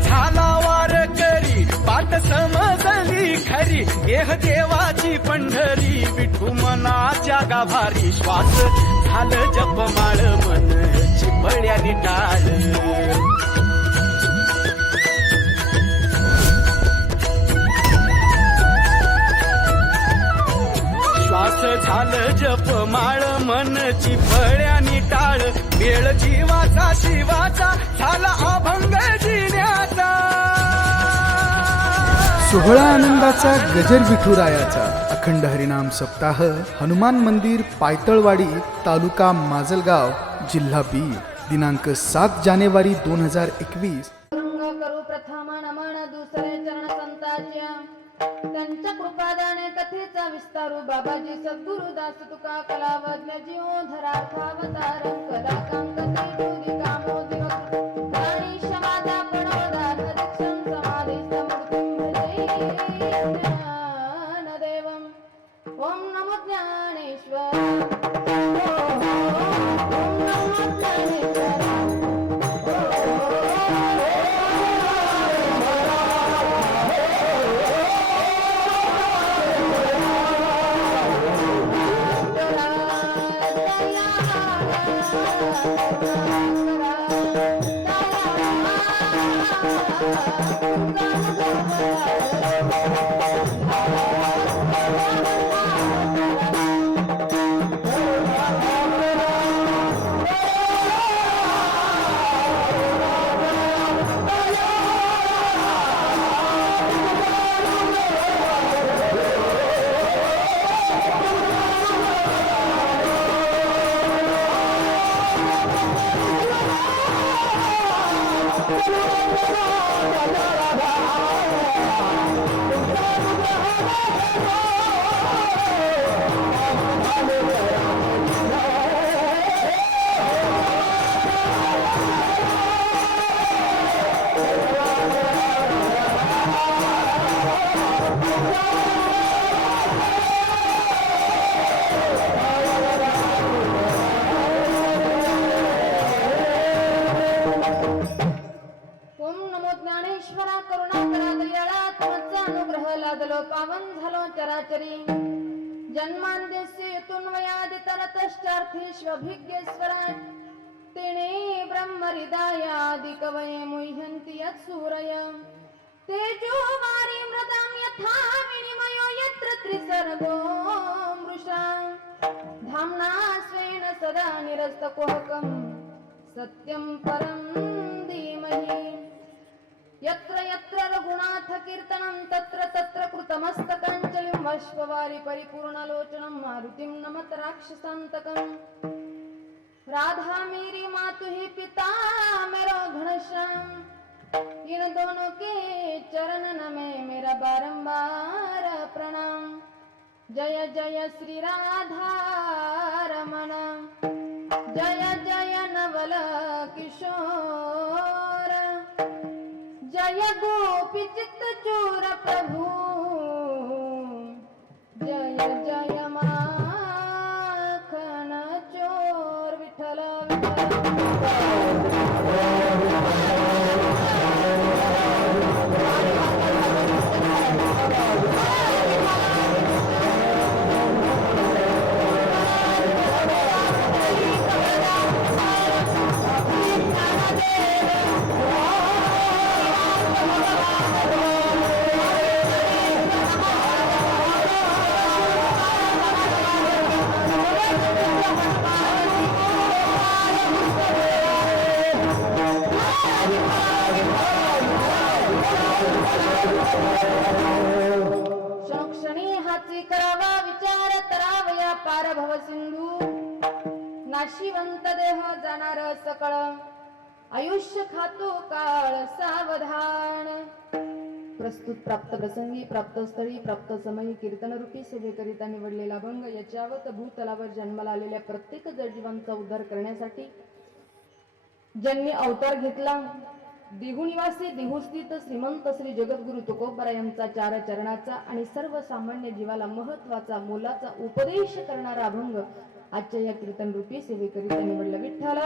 झाला वार करी पाठ समजली खरी देह देवाची पंढरी विठू मनाच्या गाभारी श्वास झालं जपमाळ मन चिपळ्यानी टाळ श्वास झालं जपमाळ मन चिपळ्यानी टाळ वेळ जीवाचा शिवाचा झाला अभंग जिण्याचा सोहळा आनंदाचा गजर विठुरायाचा अखंड हरिनाम सप्ताह हनुमान मंदिर पायतळवाडी तालुका माजलगाव जिल्हा बीड दिनांक 7 जानेवारी 2021 करू प्रथम नमन दुसरे चरण संतांच्या त्यांच्या कृपादाने कथेचा विस्तारू बाबाजी सद्गुरुदास तुका कलावज्ञ जीवधरार्थावतार कदा कांकती तुदी कामोदी प्राणी शमादा प्रणवदान दक्षं समाधिस्थ मूर्तिं भजे ज्ञानदेवं ओम नमो ज्ञानेश्वर ओम नमो ज्ञानेश्वर पावन झालो चराचरी जन्मांदेशी तुन्वयादितरतश्चार्थीष्वभिज्ञेश्वराय तेने ब्रह्महृदयादि कवये मुह्यन्ति यत्सूरय तेजो वारी मृदां यथा विनिमयो यत्र त्रिसर्गो मृषा धाम्ना स्वेन सदा निरस्तकुहकं सत्यं परं धीमहि यत्र यत्र रघुनाथ कीर्तनं तत्र तत्र कृतमस्तकाञ्जलिं वैश्ववारि परिपूर्णलोचनं मारुतिं नमत राक्षसान्तकम् राधा मेरी मातु ही पिता मेरो घनश्याम इन दोनों के चरणन में मेरा बारंबार प्रणाम जय जय श्री राधा रमण जय जय नवल किशोर जय गोपी चित्त चोर प्रभु जय जय माखन चोर विठ्ठल क्षणी हाची करावा विचार तरावया पार भव सिंधू नाशिवंत देह जाणार सकळ आयुष्य खातो काळ सावधान प्रस्तुत प्राप्त प्रसंगी प्राप्त स्थळी प्राप्त समयी कीर्तन रूपी सेवेकरिता निवडलेला अभंग याच्यावत भूतलावर जन्माला आलेल्या प्रत्येक जडजीवांचा उद्धार करण्यासाठी ज्यांनी अवतार घेतला देहू निवासी देहूस्थित श्रीमंत श्री जगद्गुरु तुकोबरा यांचा चार चरणाचा आणि सर्वसामान्य जीवाला महत्वाचा मोलाचा उपदेश करणारा अभंग आजच्या या कीर्तन रूपी सेवेकरिता निवडला विठ्ठल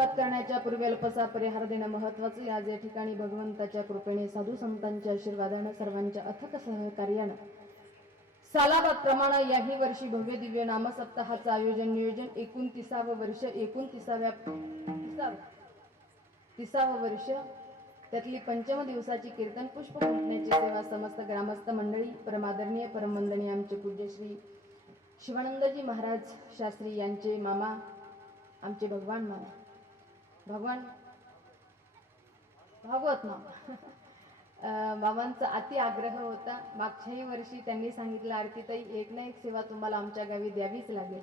सुरुवात करण्याच्या पूर्वी अल्पसा परिहार देणं महत्वाचे. आज या ठिकाणी भगवंताच्या कृपेने साधू संतांच्या आशीर्वादानं सर्वांच्या अथक सहकार्यानं सालाबादप्रमाणे याही वर्षी भव्य दिव्य नामसप्ताहाचं आयोजन नियोजन 29वं वर्ष 30वं वर्ष त्यातली पंचम दिवसाची कीर्तन पुष्प गुंफण्याची सेवा समस्त ग्रामस्थ मंडळी परमादरणीय परमवंदनीय आमचे पूज्य श्री शिवानंदजी महाराज शास्त्री यांचे मामा आमचे भगवान मामा भागवत मामा बाबांचा अति आग्रह होता. मागच्याही वर्षी त्यांनी सांगितलं आरतीताई एक ना एक सेवा तुम्हाला आमच्या गावी द्यावीच लागेल.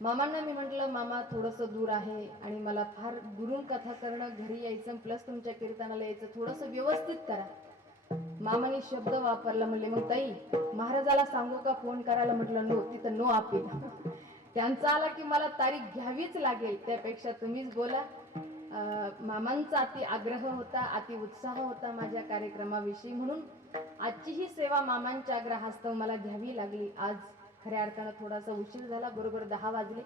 मामांना मी म्हटलं मामा थोडंसं दूर आहे आणि मला फार दुरून कथा करणं घरी यायचं प्लस तुमच्या कीर्तनाला यायचं थोडंसं व्यवस्थित करा. मामाने शब्द वापरला म्हणले मग ताई महाराजाला सांगू का फोन करायला. म्हटलं नो तिथं नो अपील. त्यांचा आला की मला तारीख घ्यावीच लागेल त्यापेक्षा तुम्हीच बोला. मामांचा अति आग्रह होता अति उत्साह होता माझ्या कार्यक्रमाविषयी म्हणून आजची ही सेवा मामांच्या आग्रहास्तव मला घ्यावी लागली. आज खऱ्या अर्थानं थोडासा उशीर झाला. बरोबर 10 वाजले.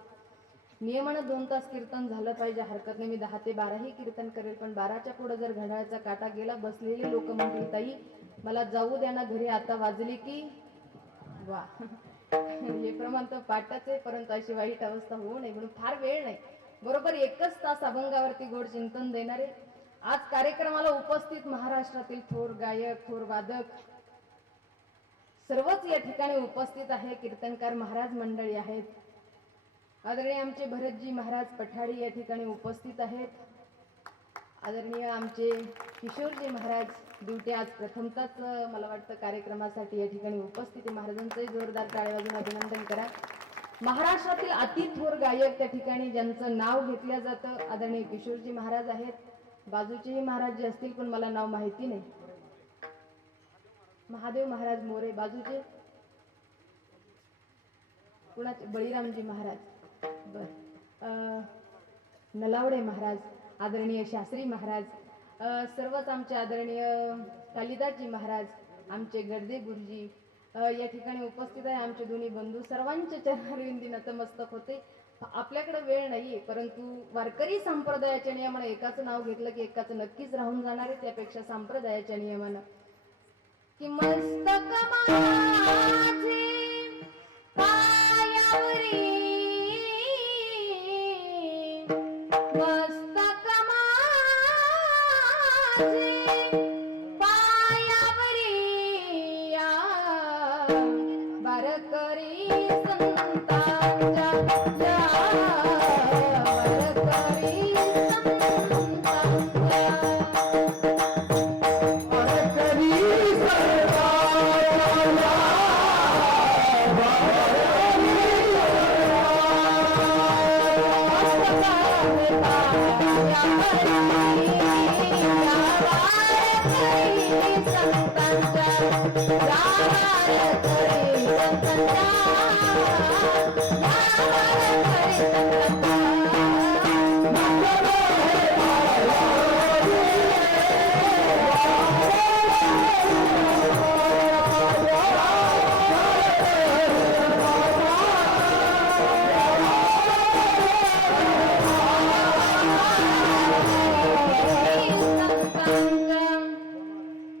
नियमानं 2 तास कीर्तन झालं पाहिजे हरकत नाही. मी 10 ते 12 ही कीर्तन करेल पण 12च्या पुढे जर घड्याळाचा काटा गेला बसलेले लोक म्हणतील ताई मला जाऊ द्या ना घरी आता वाजली की वा. हे प्रमाण तर पाठच आहे परंतु अशी वाईट अवस्था होऊ नये म्हणून फार वेळ नाही. बरोबर 1 तास अभंगावरती गोड चिंतन देणारे आज कार्यक्रमाला उपस्थित महाराष्ट्रातील थोर गायक थोर वादक सर्वच या ठिकाणी उपस्थित आहे. कीर्तनकार महाराज मंडळी आहेत. आदरणीय आमचे भरतजी महाराज पठाडी या ठिकाणी उपस्थित आहेत. आदरणीय आमचे किशोरजी महाराज ड्युटी आज प्रथमतःच मला वाटतं कार्यक्रमासाठी या ठिकाणी उपस्थित. महाराजांचंही जोरदार टाळ्या वाजून अभिनंदन करा. महाराष्ट्रातील अति थोर गायक त्या ठिकाणी ज्यांचं नाव घेतलं जातं आदरणीय किशोरजी महाराज आहेत. बाजूचेही महाराज जे असतील पण मला नाव माहिती नाही. महादेव महाराज मोरे बाजूचे कुणाचे बळीरामजी महाराज बर नलावडे महाराज आदरणीय शास्त्री महाराज सर्वच आमचे आदरणीय कालिदासजी महाराज आमचे गर्दे गुरुजी या ठिकाणी उपस्थित आहे. आमचे दोन्ही बंधू सर्वांच्या चरणारविंदी नतमस्तक होते. आपल्याकडे वेळ नाहीये परंतु वारकरी संप्रदायाच्या नियमानं एकाचं नाव घेतलं की एकाचं नक्कीच राहून जाणार आहे. त्यापेक्षा संप्रदायाच्या नियमानं कि मस्तक माझे पायावरी मस्तक माझे पायावरी या वारकरी संतांच्या या वारकरी संतांच्या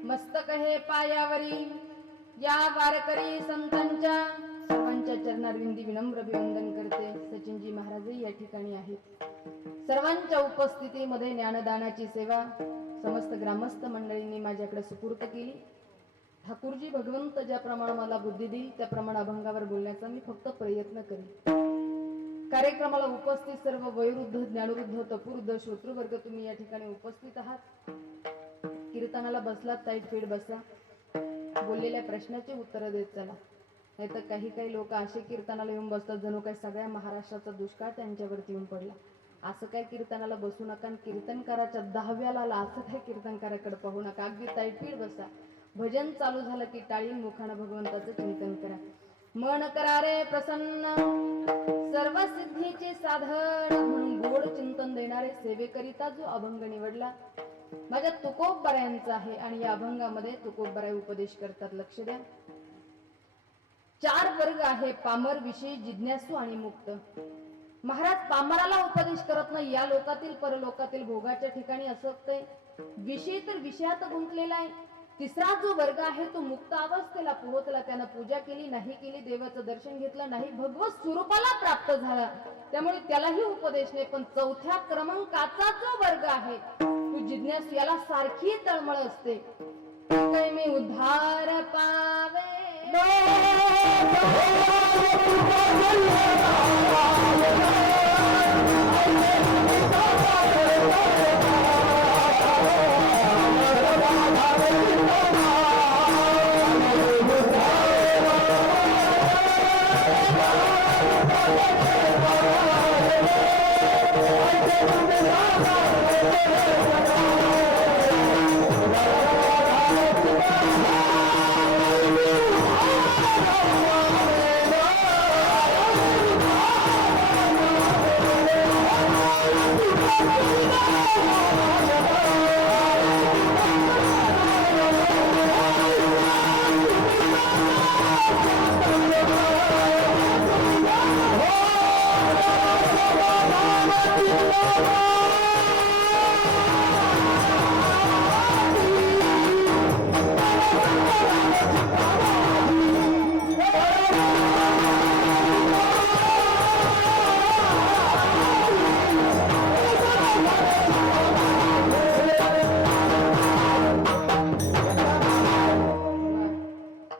मस्तक हे पायावरी या वारकरी संतांच्या सर्वांच्या चरणारविंदी विनम्र अभिवंदन करते. सचिनजी महाराजही या ठिकाणी आहेत. सर्वांच्या उपस्थितीमध्ये ज्ञानदानाची सेवा समस्त ग्रामस्थ मंडळींनी माझ्याकडे सुपूर्त केली. ठाकूरजी भगवंत ज्याप्रमाणे मला बुद्धी देईल त्याप्रमाणे अभंगावर बोलण्याचा मी फक्त प्रयत्न करेन. कार्यक्रमाला उपस्थित सर्व वयोवृद्ध ज्ञानवृद्ध तपवृद्ध श्रोतृवर्ग तुम्ही या ठिकाणी उपस्थित आहात. कीर्तनाला बसलात ताईट फीड बसा. बोललेल्या प्रश्नाचे उत्तर देत चला. नाहीतर काही लोक असे कीर्तनाला येऊन बसतात जणू काही सगळ्या महाराष्ट्राचा दुष्काळ त्यांच्यावरती येऊन पडला. असं काय कीर्तनाला बसू नका. कीर्तनकाराच्या 10व्याला आला असं काय कीर्तनकाराकडे पाहू नका. अगदी ताईट फीड बसा. भजन चालू झालं की टाळी मुखानं भगवंताचं चिंतन करा. मन करा रे प्रसन्न सर्व सिद्धीचे साधन म्हणून गोड चिंतन देणारे सेवेकरिता जो अभंग निवडला माझ्या तुकोबरायांचा आहे आणि या अभंगामध्ये तुकोबराय उपदेश करतात. लक्ष द्या. 4 वर्ग आहे पामर विषयी जिज्ञासू आणि मुक्त. महाराज पामराला उपदेश करत नाही, या लोकातील परलोकातील भोगाच्या ठिकाणी असते विषय तर विषयात गुंतलेला आहे. तिसरा जो वर्ग आहे तो मुक्त अवस्थेला पोहोचला, त्यानं पूजा केली नाही केली, देवाचं दर्शन घेतलं नाही, भगवत स्वरूपाला प्राप्त झाला, त्यामुळे त्यालाही उपदेश नाही. पण चौथ्या क्रमांकाचा जो वर्ग आहे तो जिज्ञासू, याला सारखी तळमळ असते, काय मी उद्धार पावे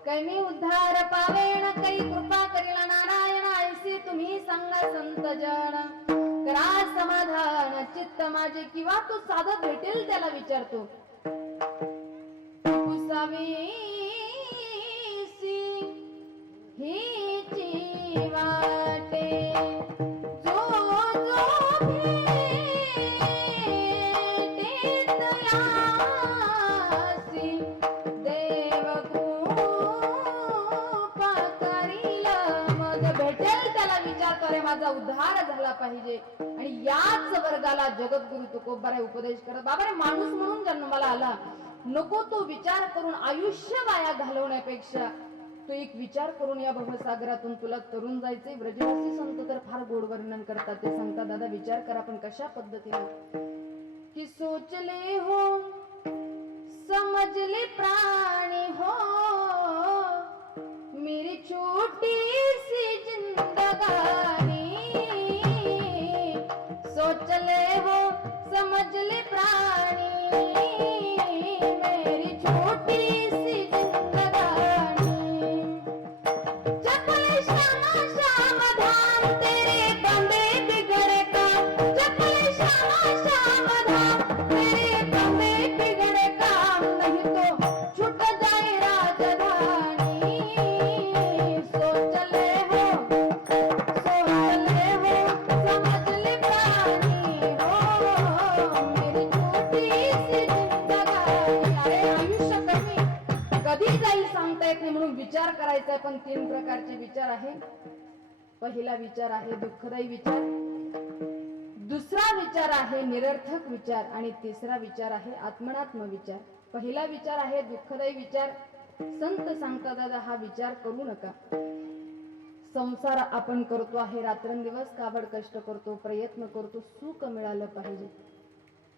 कैमी उद्धार पावेण, कै कृपा करिला नारायण, ऐसी तुम्ही सांगा संत जन. करा समाधान चित्त माझे, किंवा तो साधं भेटेल त्याला विचारतो, पुसावीसी हीची वाटे, जो जो भेटेत यासी, देव कृपा करील मग. भेटेल त्याला विचारतो, अरे माझा उद्धार झाला पाहिजे. आणि याच वर्गाला जगद्गुरु तुकोबाराय उपदेश करत, बाबा रे माणूस म्हणून जन्माला आला, नको तो विचार करून आयुष्य वाया घालवण्यापेक्षा तो एक विचार करून या भवसागरातून तुला तरुण जायचे. ब्रजवासी संत तर फार गोड वर्णन करतात, ते सांगतात, दादा विचार करा, पण कशा पद्धतीने, की सोचले हो समजले प्राणी हो, मेरी छोटी सी जिंदगानी, सोचले हो समजले प्राणी, मेरी छोटी सी जिंदगानी, चपले श्यामा श्याम धाम तेरे बंदे बिगड़े काम, चपले श्यामा श्याम धाम तेरे बंदे बिगड़े काम, नहीं तो छूट जाए राजधानी, सोचले हो समझ ले प्राणी हो, मेरी छोटी सी जिंदगानी. अरे आयुष्य कधी जाईल सांगता येत नाही, म्हणून विचार करायचा आहे. पण 3 प्रकारचे विचार आहे. पहिला विचार आहे दुःखदायी विचार, दुसरा विचार आहे निरर्थक विचार, आणि तिसरा विचार आहे आत्मनात्म विचार. पहिला विचार आहे दुःखदायी विचार. संत सांगतात, दादा हा विचार करू नका. संसार आपण करतो आहे, रात्रंदिवस काबड कष्ट करतो, प्रयत्न करतो, सुख मिळालं पाहिजे.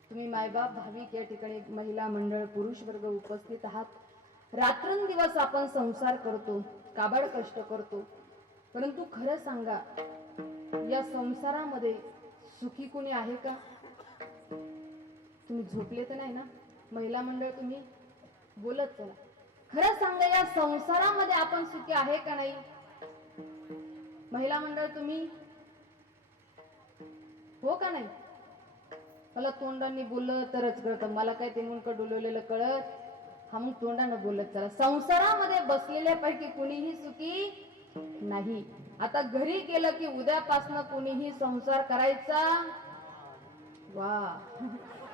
तुम्ही मायबाप भाविक या ठिकाणी महिला मंडळ पुरुष वर्ग उपस्थित आहात. रात्रंदिवस आपण संसार करतो, काबड कष्ट करतो, परंतु खरं सांगा या संसारामध्ये सुखी कोणी आहे का? तुम्ही झोपले तर नाही ना? महिला मंडळ तुम्ही बोलत चला, खरं सांगा या संसारामध्ये आपण सुखी आहे का नाही? महिला मंडळ तुम्ही हो का नाही? मला तोंडाने बोललं तरच कळतं, मला काय ते मुंडकं डोलवलेलं कळत. हा मग तोंडानं बोलत चला. संसारामध्ये बसलेल्यापैकी कुणीही सुखी नाही. आता घरी गेलं की उद्यापासनं कुणीही संसार करायचा वा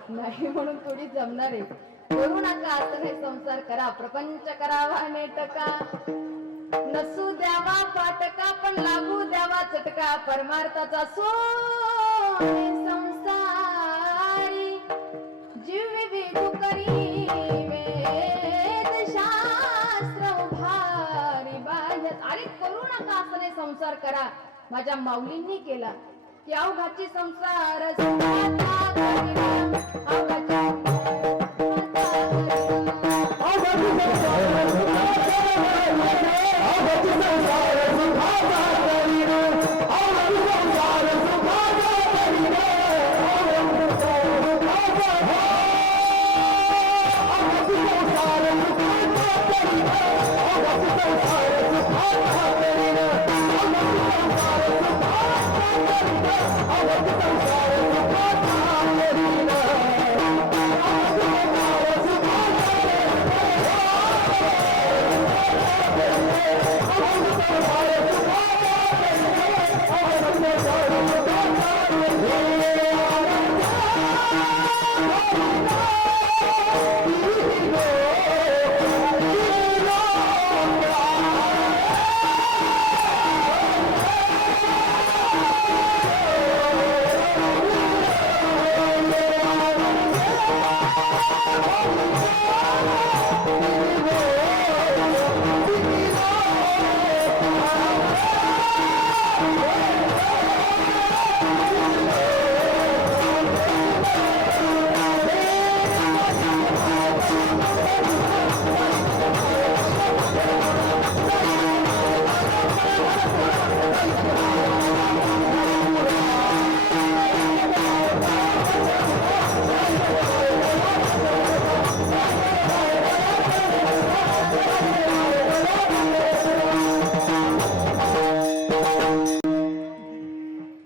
नाही म्हणून थोडी जमणार आहे. करू नका असं काही, संसार करा, प्रपंच करावा नेटका, नसू द्यावा फाटका पण लागू द्यावा चटका, परमार्थाचा सोने संसारी जीव विभू करी वेद शास्त्र उभारी बाह्य. अरे करू नका असं नाही, संसार करा. माझ्या माऊलींनी केला. की अवघाची संसार सुखाचा करीना, अवघाची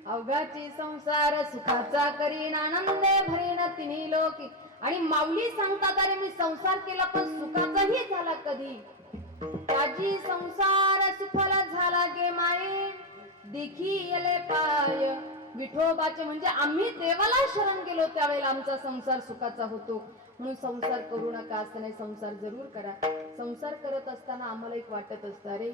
अवघाची संसार सुखाचा करीन आनंदे भरीन तिन्ही लोकी. आणि माऊली सांगतात अरे मी संसार केला पण सुखाचाही झाला कधी. त्याची संसार सुखाला झाला गे माये, देखी येले पाय विठोबाचे. म्हणजे आम्ही देवाला शरण गेलो त्यावेळेला आमचा संसार सुखाचा होतो. म्हणून संसार करू नका असं नाही, संसार जरूर करा. संसार करत असताना आम्हाला एक वाटत असतं अरे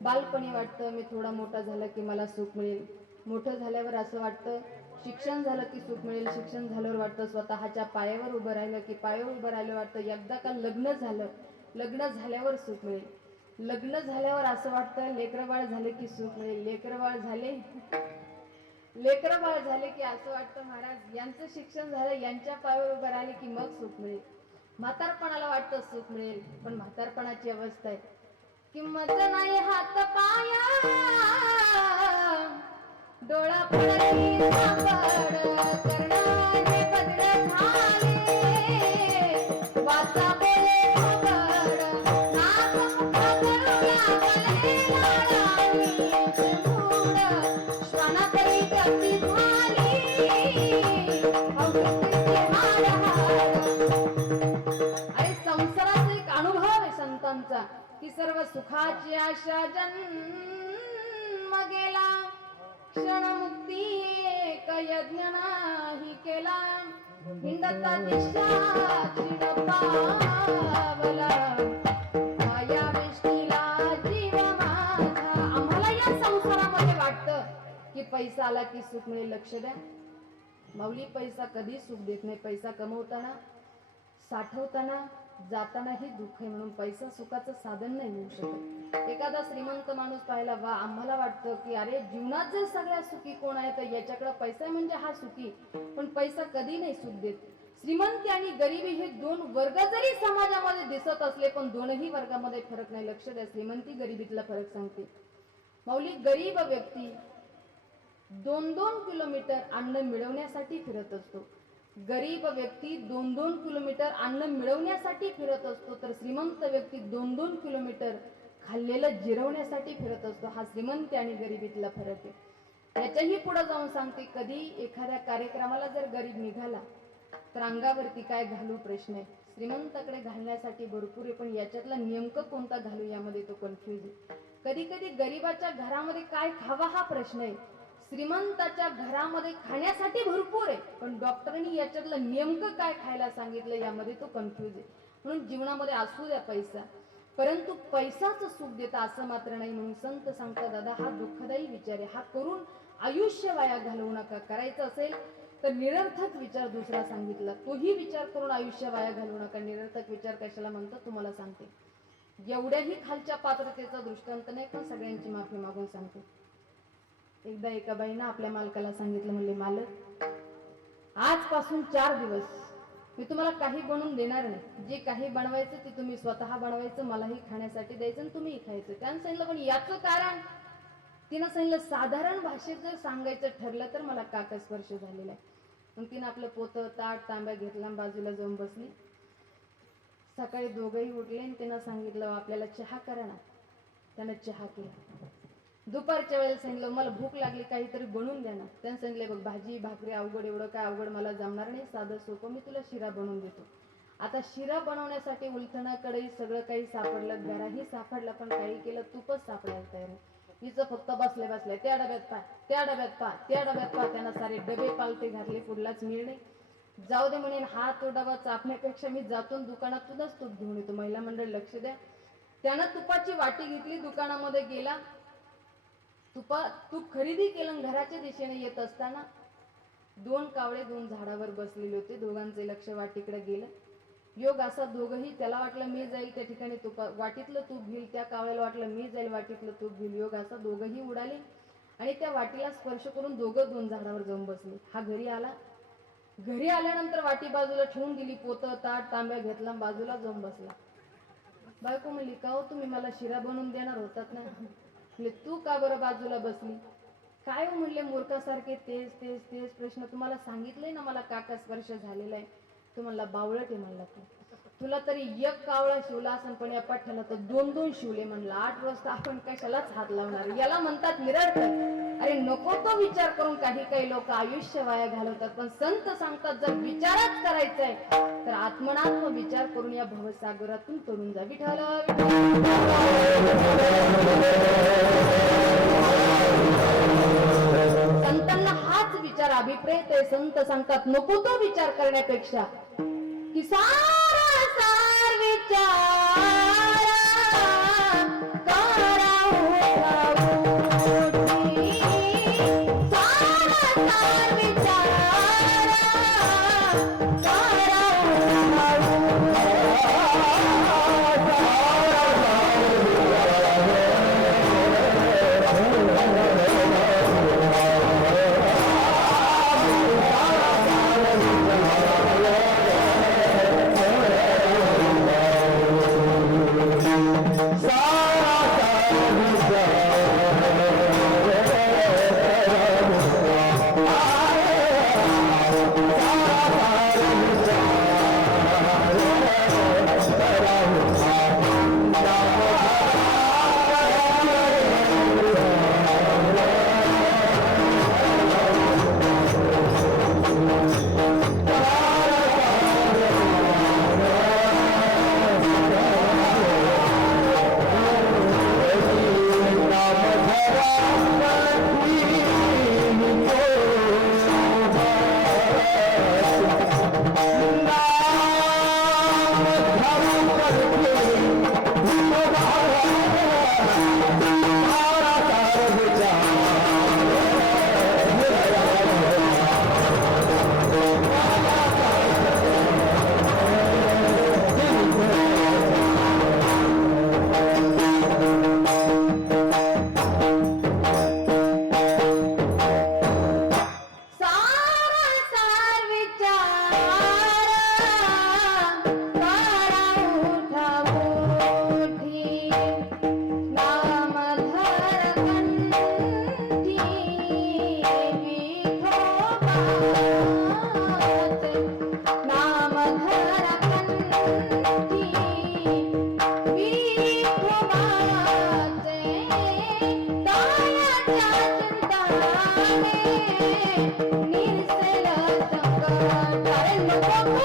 बालपणी वाटतं मी थोडा मोठा झाला की मला सुख मिळेल. मोठं झाल्यावर असं वाटतं शिक्षण झालं की सुख मिळेल. शिक्षण झाल्यावर वाटतं स्वतःच्या पायावर उभं राहिलं की पायावर उभं राहिलं वाटतं एकदा का लग्न झालं, लग्न झाल्यावर सुख मिळेल. लग्न झाल्यावर असं वाटतं लेकरबाळ झाले की सुख मिळेल. लेकरबाळ झाले की असं वाटतं महाराज यांचं शिक्षण झालं, यांच्या पायावर उभं राहिले की मग सुख मिळेल. म्हातारपणाला वाटतं सुख मिळेल, पण म्हातारपणाची अवस्था आहे किंमत नाही हात पाया, डोळा पडली सापड करणारे बदल झाले, वाचा बोले खबर नाक मुखा करू लागले लाडावी चंदूड, श्वाना तरी गती झाली अवघडीचे हाड हाड. अरे संसाराचा एक अनुभव आहे संतांचा की सर्व सुखाची आशा जन्म गेला, क्षणमुक्ती एक यज्ञ नाही केला, हिंडता दिशा चिड पावला, माया वेष्टीला जीव माझा. आम्हाला या संसारामध्ये वाटतं की पैसा आला की सुख मिळेल. लक्ष द्या माऊली पैसा कधी सुख देत नाही. पैसा कमवताना साठवताना जातानाही दुःख आहे. म्हणून पैसा सुखाचं साधन नाही होऊ शकत. एखादा श्रीमंत माणूस पाहिला वा आम्हाला वाटतं की अरे जीवनात जर सगळ्यात सुखी कोण आहे तर याच्याकडे पैसा आहे म्हणजे हा सुखी. पण पैसा कधी नाही सुख देत. श्रीमंती आणि गरिबी हे दोन वर्ग जरी समाजामध्ये दिसत असले पण दोनही वर्गामध्ये फरक नाही. लक्ष द्या श्रीमंती गरिबीतला फरक सांगते. माऊली गरीब व्यक्ती 2-2 किलोमीटर अन्न मिळवण्यासाठी फिरत असतो. गरीब व्यक्ती 2-2 किलोमीटर अन्न मिळवण्यासाठी फिरत असतो, तर श्रीमंत व्यक्ती 2-2 किलोमीटर खाल्लेलं जिरवण्यासाठी फिरत असतो. हा श्रीमंती आणि गरिबीतला फरक आहे. याच्याही पुढे जाऊन सांगते कधी एखाद्या कार्यक्रमाला जर गरीब निघाला तर अंगावरती काय घालू प्रश्न आहे. श्रीमंताकडे घालण्यासाठी भरपूर आहे पण याच्यातला नेमकं कोणता घालू यामध्ये तो कन्फ्युज आहे. कधी कधी गरीबाच्या घरामध्ये काय खावा हा प्रश्न आहे. श्रीमंताच्या घरामध्ये खाण्यासाठी भरपूर आहे पण डॉक्टरांनी याच्यातलं नेमकं काय खायला सांगितलं यामध्ये तो कन्फ्युज आहे. म्हणून जीवनामध्ये असू द्या पैसा, परंतु पैसाच सुख देता असं मात्र नाही. म्हणून संत सांगतात दादा हा दुःखदायी विचार आहे, हा करून आयुष्य वाया घालवू नका. करायचं असेल तर निरर्थक विचार दुसरा सांगितला, तोही विचार करून आयुष्य वाया घालवू नका. निरर्थक विचार कशाला म्हणतात तुम्हाला सांगते. एवढ्याही खालच्या पात्रतेचा दृष्टांत नाही पण सगळ्यांची माफी मागून सांगतो. एकदा एका बाईनं आपल्या मालकाला सांगितलं, म्हणले मालक, आजपासून 4 दिवस मी तुम्हाला काही बनवून देणार नाही. जे काही बनवायचं ते तुम्ही स्वतः बनवायचं, मलाही खाण्यासाठी द्यायचं आणि तुम्हीही खायचं. त्यानं सांगितलं, पण याचं कारण? तिनं सांगितलं, साधारण भाषेत जर सांगायचं ठरलं तर मला काकस्पर्श झालेला आहे. मग तिनं आपलं पोतं ताट तांब्या घेतला, बाजूला जाऊन बसली. सकाळी दोघंही उठले आणि तिनं सांगितलं, आपल्याला चहा करा ना. त्यानं चहा केला. दुपारच्या वेळेला सांगितलं, मला भूक लागली, काहीतरी बनवून द्या ना. त्यानं सांगितलं, बघ भाजी भाकरी अवघड, एवढं काय अवघड मला जमणार नाही, साधं सोपं मी तुला शिरा बनवून देतो. आता शिरा बनवण्यासाठी उलथणं कढई सगळं काही सापडलं, गराही सापडला, पण काही केलं तूपच सापडायला तयार नाही. हिचं फक्त बसले बसले त्या डब्यात पा, त्या डब्यात पा, त्या डब्यात पा. त्यानं सारे डबे पालते घातले, पुढलाच मिळ नाही. जाऊ दे म्हणे, हा तो डबा चापण्यापेक्षा मी जातून दुकानातूनच तूप घेऊन येतो. महिला मंडळ लक्ष द्या. त्यानं तुपाची वाटी घेतली, दुकानामध्ये गेला, तूप खरेदी केलं. घराच्या दिशेने येत असताना 2 कावळे 2 झाडावर बसलेले होते. दोघांचे लक्ष वाटीकडे गेलं. योग असा, दोघंही, त्याला वाटलं मी जाईल त्या ठिकाणी वाटीतलं तूप घेईल, त्या कावळ्याला वाटलं मी जाईल वाटीतलं तूप घेईल. योग असा, दोघंही उडाले आणि त्या वाटीला स्पर्श करून दोघं 2 झाडावर जाऊन बसले. हा घरी आला. घरी आल्यानंतर वाटी बाजूला ठेवून दिली, पोतं ताट तांब्या घेतला, बाजूला जाऊन बसला. बायको म्हणली, का हो तुम्ही मला शिरा बनवून देणार होतात ना, म्हणले तू का बरं बाजूला बसली? काय हो म्हणले, मूर्खासारखे तेच तेच तेच प्रश्न. तुम्हाला सांगितलंय ना मला काका स्पर्श झालेला आहे. तू म्हणला बावळट आहे. म्हणला तुला तरी 1 कावळा शिवला असेल, पण या पाठ्याला तर 2-2 शिवले. म्हणला 8 वाजता आपण कशालाच हात लावणार, याला म्हणतात निरर्थक. अरे नको तो विचार करून काही लोक आयुष्य वाया घालवतात. पण संत सांगतात, जर विचारच करायचाय तर आत्मनात्म विचार करून या भवसागरातून तरुण जा. विठ्ठल संतांना हाच विचार अभिप्रेत आहे. संत सांगतात, नको तो विचार करण्यापेक्षा की सारा सार विचार करा उठी. सारा सार विचार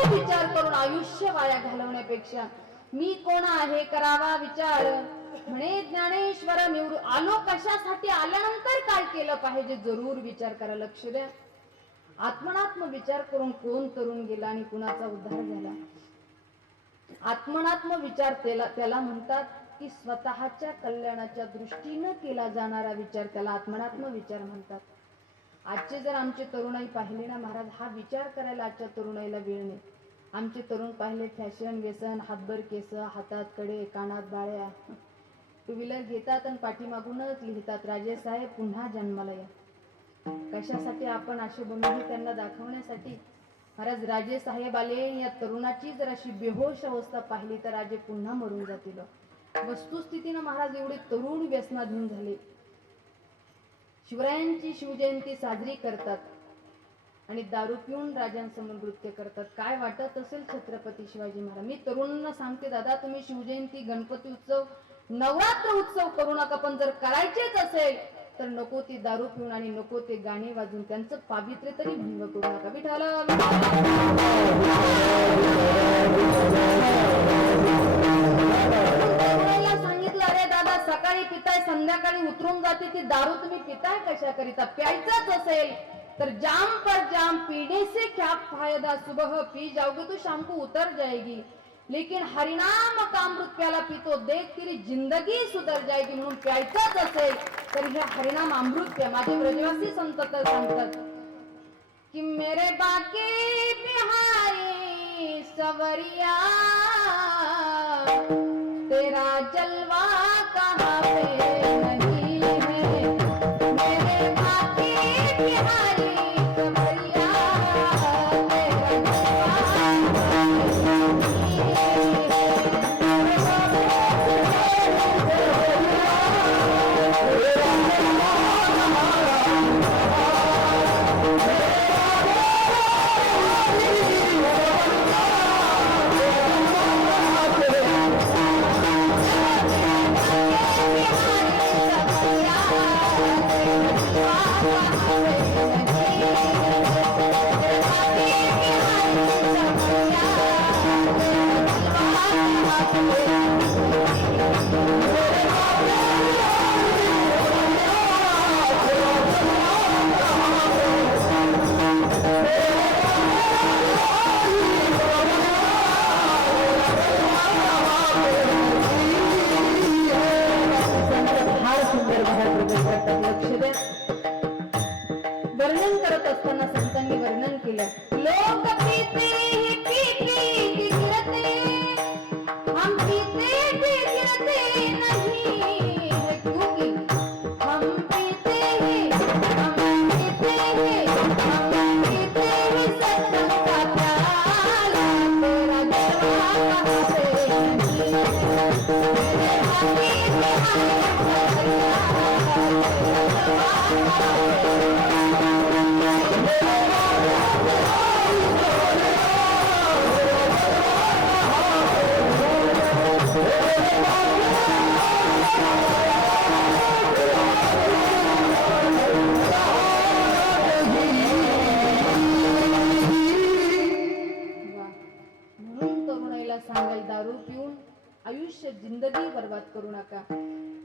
विचार करून आयुष्य वाया घालवण्यापेक्षा मी कोण आहे करावा विचार. म्हणे ज्ञानेश्वर आलो कशासाठी, आल्यानंतर काय केलं पाहिजे जरूर विचार करा. लक्ष द्या. आत्मनात्म विचार करून कोण तरुण गेला आणि कुणाचा उद्धार झाला. आत्मनात्म विचार त्याला म्हणतात की स्वतःच्या कल्याणाच्या दृष्टीने केला जाणारा विचार, त्याला आत्मनात्म विचार म्हणतात. आजचे जर आमचे तरुणाई पाहिले ना महाराज, हा विचार करायला आजच्या तरुणाईला वेळ नाही. आमचे तरुण पाहिले फॅशन व्यसन, हातभर केस, हातात कडे, कानात बाळ्या, 2 व्हीलर घेतात आणि पाठीमागूनच लिहितात राजेसाहेब पुन्हा जन्माला या. कशासाठी आपण असे बनू हे त्यांना दाखवण्यासाठी. महाराज राजे साहेब आले. या तरुणाची जर अशी बेहोश अवस्था पाहिली तर राजे पुन्हा मरून जातील. वस्तुस्थितीनं महाराज एवढे तरुण व्यसनाधीन झाले. शिवरायांची शिवजयंती साजरी करतात आणि दारू पिऊन राजांसमोर नृत्य करतात. काय वाटत असेल छत्रपती शिवाजी महाराज. मी तरुणांना सांगते, दादा तुम्ही शिवजयंती, गणपती उत्सव, नवरात्र उत्सव करू नका, पण जर करायचेच असेल तर नको ती दारू पिऊन आणि नको ते गाणे वाजून त्यांचं पावित्र्य तरी भंग करू नका. सांगितलं, अरे दादा सकाळी पिताय संध्याकाळी उतरून जाते ती दारू, तुम्ही पिताय कशा करिता? प्यायचंच असेल तर जाम पर जाम, पीने से क्या फायदा, सुबह पी जाओगे तो शाम को उतर जाएगी, लेकिन हरिनाम का अमृत प्याला पीतो देख तेरी जिंदगी सुधर जाएगी. म्हणून प्यायचंच असेल तर हे हरिनाम अमृत प्या. माझे ब्रजवासी संत तर सांगतात कि मेरे बाकी बिहारी सवरिया तेरा जलवा कहाँ पे नहीं है, मेरे बाकी बिहारी सवरिया वर्णन करत असताना संतांनी वर्णन केलं. लोक पीते ही पीते गिरते, हम पीते गिरते नहीं है, क्योंकि हम पीते ही सत्संग का प्याला, तेरा जलवा कहाँ से सांगाल, दारू पिऊन आयुष्य जिंदगी बर्बाद करू नका.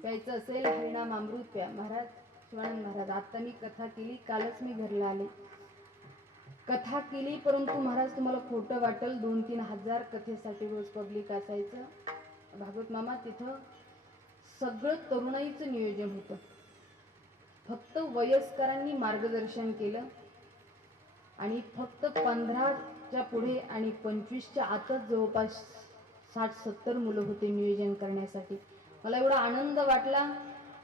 प्यायचं असेल हरिनाम अमृत प्या. महाराज शिवानंद महाराज, आता मी कथा केली, कालच मी घरला आले, कथा केली, परंतु महाराज तुम्हाला खोटं वाटेल, 2-3 हजार कथेसाठी रोज पब्लिक असायचं. भागवत मामा तिथं सगळं तरुणाईचं नियोजन होतं. फक्त वयस्करांनी मार्गदर्शन केलं आणि फक्त 15च्या पुढे आणि 25च्या आतच जवळपास 60-70 मुलं होते नियोजन करण्यासाठी. मला एवढा आनंद वाटला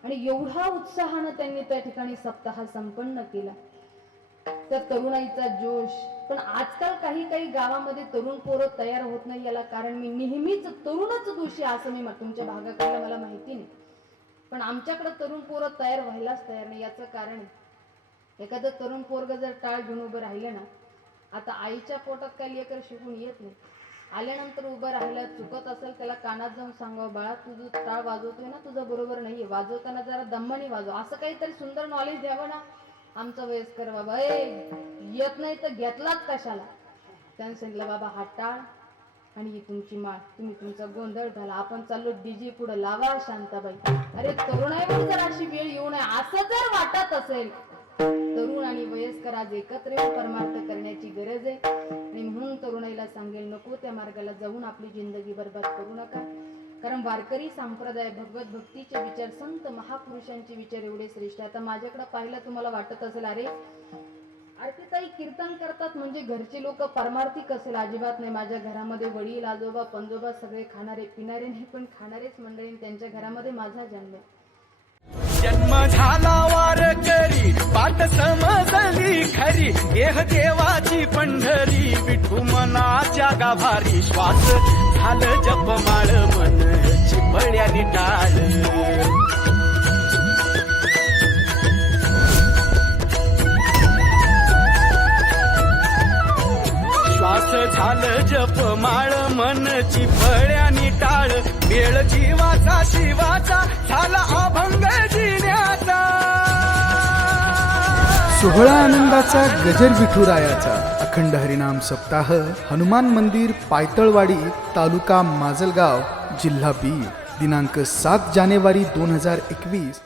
आणि एवढा उत्साहानं त्यांनी त्या ठिकाणी सप्ताह संपन्न केला. त्या तरुणाईचा जोश. पण आजकाल काही गावामध्ये तरुण पोरं तयार होत नाही, याला कारण मी नेहमीच तरुणच दोषी असं मी तुमच्या भागाकडे मला माहिती नाही, पण आमच्याकडे तरुण पोरं तयार व्हायलाच तयार नाही. याचं कारण एखादं तरुण पोरग जर टाळ घेऊन उभं राहिलं ना, आता आईच्या पोटात काही लेकर शिकून येत नाही, आल्यानंतर उभं राहिलं, चुकत असेल त्याला कानात जाऊन सांगावं, बाळा तुझं टाळ वाजवतोय ना, तुझं बरोबर नाहीये, वाजवताना जरा दम्मानी वाजव, असं काहीतरी सुंदर नॉलेज द्यावं ना. आमचा वयस्कर बाबा येत नाही तर घेतलाच कशाला. त्याने सांगितलं, बाबा हा टाळ आणि ही तुमची माळ, तुम्ही तुमचा गोंधळ घाला, आपण चाललो डीजे पुढे लावा शांताबाई. अरे तरुणाईवर जर अशी वेळ येऊ नये असं जर वाटत असेल, तरुण आणि वयस्कर आज एकत्र येऊन परमार्थ करण्याची गरज आहे. आणि म्हणून तरुणाईला सांगेल, नको त्या मार्गाला जाऊन आपली जिंदगी बर्बाद करू नका. कारण वारकरी संप्रदाय, भगवत भक्तीचे विचार, संत महापुरुषांचे विचार एवढे श्रेष्ठ. आता माझ्याकडे पाहिलं तुम्हाला वाटत असेल, अरे आरतीताई कीर्तन करतात म्हणजे घरचे लोक परमार्थिक असेल. अजिबात नाही. माझ्या घरामध्ये वडील, आजोबा, पंजोबा सगळे खाणारे पिणारे नाही, पण खाणारेच मंडळी. त्यांच्या घरामध्ये माझा जन्म झाला वारकरी पाठ समज माझी देह देवाची पंढरी विठू मनाच्या गाभारी श्वास झालं जपमाळ मन चिपळ्यानी टाळ श्वास झालं जपमाळ मन चिपळ्यानी टाळ वेळ जीवाचा शिवाचा झाला अभंग जिण्याचा सोहळा आनंदाचा गजर विठुरायाचा अखंड हरिनाम सप्ताह हनुमान मंदिर पायतळवाडी तालुका माजलगाव जिल्हा बीड दिनांक 7 जानेवारी 2021